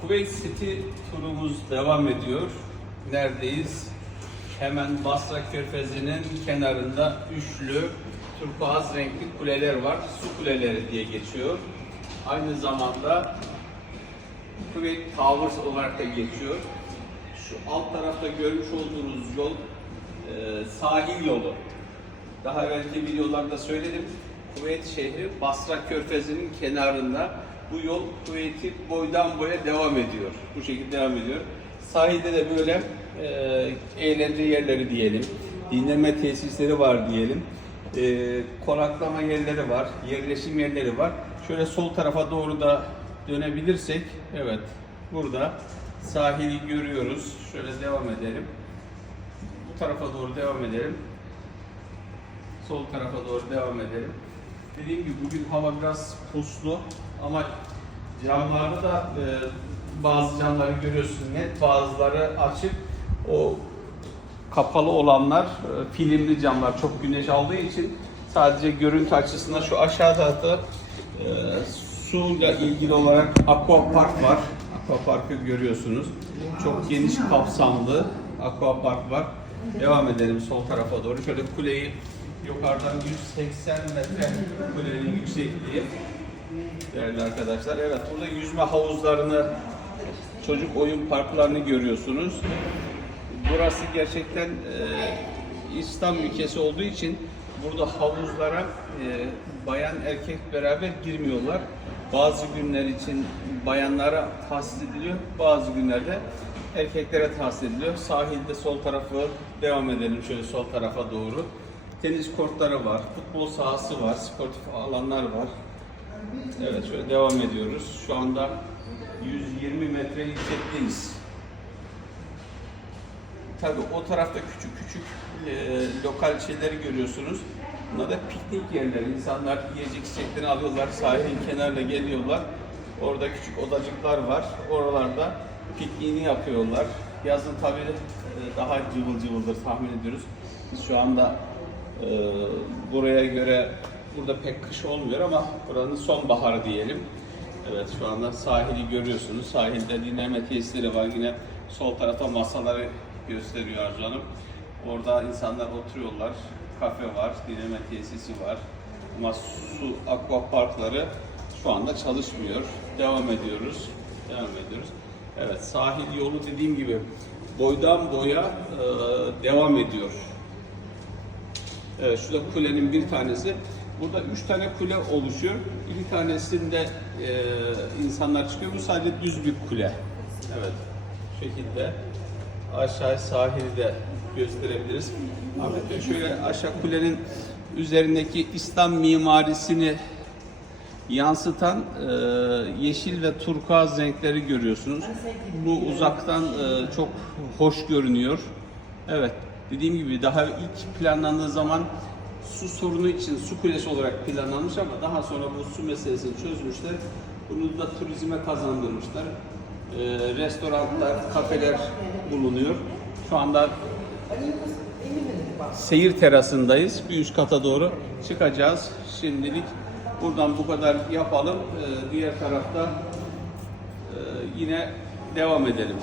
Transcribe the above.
Kuveyt City turumuz devam ediyor. Neredeyiz? Hemen Basra Körfezi'nin kenarında üçlü turkuaz renkli kuleler var. Su kuleleri diye geçiyor. Aynı zamanda Kuveyt Towers olarak da geçiyor. Şu alt tarafta görmüş olduğunuz yol e, sahil yolu. Daha evvelki videolarda söyledim. Kuveyt şehri Basra Körfezi'nin kenarında. Bu yol Kuveyt'i boydan boya devam ediyor. Bu şekilde devam ediyor. Sahilde de böyle e, eğlence yerleri diyelim, dinleme tesisleri var diyelim, e, konaklama yerleri var, yerleşim yerleri var. Şöyle sol tarafa doğru da dönebilirsek, evet burada sahili görüyoruz. Şöyle devam edelim. Bu tarafa doğru devam edelim. Sol tarafa doğru devam edelim. Dediğim gibi bugün hava biraz puslu ama camlarda da e, bazı camları görüyorsun net, bazıları açık. O kapalı olanlar e, filmli camlar çok güneş aldığı için sadece görüntü açısından şu aşağıda da e, suyla ilgili olarak aqua park var. Aqua parkı görüyorsunuz. Çok geniş kapsamlı aqua park var. Devam edelim sol tarafa doğru. Şöyle kuleyi yukarıdan 180 metre kulenin yüksekliği. Değerli arkadaşlar. Evet burada yüzme havuzlarını, çocuk oyun parklarını görüyorsunuz. Burası gerçekten e, İslam ülkesi olduğu için burada havuzlara e, bayan erkek beraber girmiyorlar. Bazı günler için bayanlara tahsis ediliyor, bazı günlerde erkeklere tahsis ediliyor. Sahilde sol tarafı devam edelim şöyle sol tarafa doğru. Tenis kortları var, futbol sahası var, sportif alanlar var. Evet şöyle devam ediyoruz. Şu anda 120 metre yüksekteyiz. Tabii o tarafta küçük küçük e, lokal şeyleri görüyorsunuz. Bunlar da piknik yerleri. İnsanlar yiyecek içeceklerini alıyorlar, sahilin kenarına geliyorlar. Orada küçük odacıklar var. Oralarda pikniğini yapıyorlar. Yazın tabii e, daha cıvıl cıvıldır tahmin ediyoruz. Biz şu anda buraya göre burada pek kış olmuyor ama buranın sonbaharı diyelim. Evet şu anda sahili görüyorsunuz. Sahilde dinleme tesisleri var. Yine sol tarafta masaları gösteriyor Arzu. Orada insanlar oturuyorlar. Kafe var, dinleme tesisi var. Ama su aqua parkları şu anda çalışmıyor. Devam ediyoruz. Devam ediyoruz. Evet sahil yolu dediğim gibi boydan boya e, devam ediyor. Evet, şurada kulenin bir tanesi. Burada üç tane kule oluşuyor. Bir tanesinde e, insanlar çıkıyor. Bu sadece düz bir kule. Evet. Bu şekilde aşağı sahili de gösterebiliriz. Ahmet Bey şöyle aşağı kulenin üzerindeki İslam mimarisini yansıtan e, yeşil ve turkuaz renkleri görüyorsunuz. Bu uzaktan e, çok hoş görünüyor. Evet, dediğim gibi daha ilk planlandığı zaman su sorunu için su kulesi olarak planlanmış ama daha sonra bu su meselesini çözmüşler. Bunu da turizme kazandırmışlar. E, restoranlar, kafeler bulunuyor. Şu anda seyir terasındayız. Bir üst kata doğru çıkacağız. Şimdilik buradan bu kadar yapalım. Ee, diğer tarafta e, yine devam edelim.